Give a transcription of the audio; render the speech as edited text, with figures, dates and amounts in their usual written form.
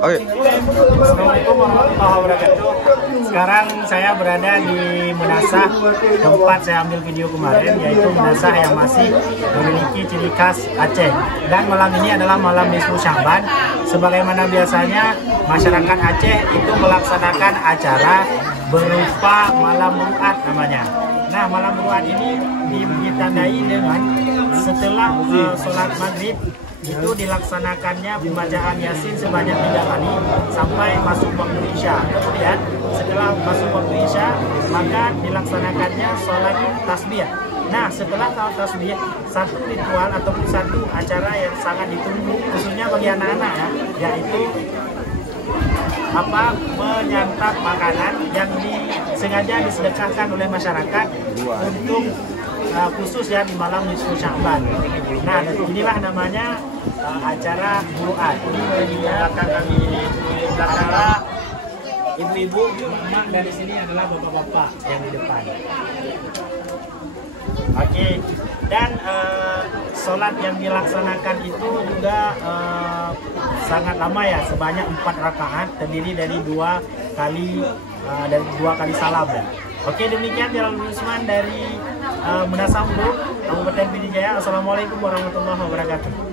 Oke. Assalamualaikum warahmatullahi wabarakatuh. Sekarang saya berada di Menasah, tempat saya ambil video kemarin, yaitu Menasah yang masih memiliki ciri khas Aceh. Dan malam ini adalah malam Nisfu Sya'ban. Sebagaimana biasanya masyarakat Aceh itu melaksanakan acara berupa malam ru'at namanya. Nah, malam ru'at ini ditandai dengan setelah sholat maghrib itu dilaksanakannya pembacaan Yasin sebanyak 3 kali sampai masuk waktu Isya. Kemudian setelah masuk waktu Isya maka dilaksanakannya sholat tasbih. Nah, setelah sholat tasbih, satu ritual ataupun satu acara yang sangat ditunggu khususnya bagi anak-anak yaitu menyantap makanan yang sengaja disedekahkan oleh masyarakat untuk khusus ya di malam Nisfu Sya'ban. Nah, inilah namanya acara buruan. Ini belakang kami acara ibu-ibu, memang dari sini adalah bapak-bapak yang di depan. Oke, dan sholat yang dilaksanakan itu juga sangat lama ya, sebanyak 4 rakaat, terdiri dari 2 kali salam ya. Oke, demikian Jalal Usman dari Menasah, Kabupaten Pidijaya. Assalamualaikum warahmatullahi wabarakatuh.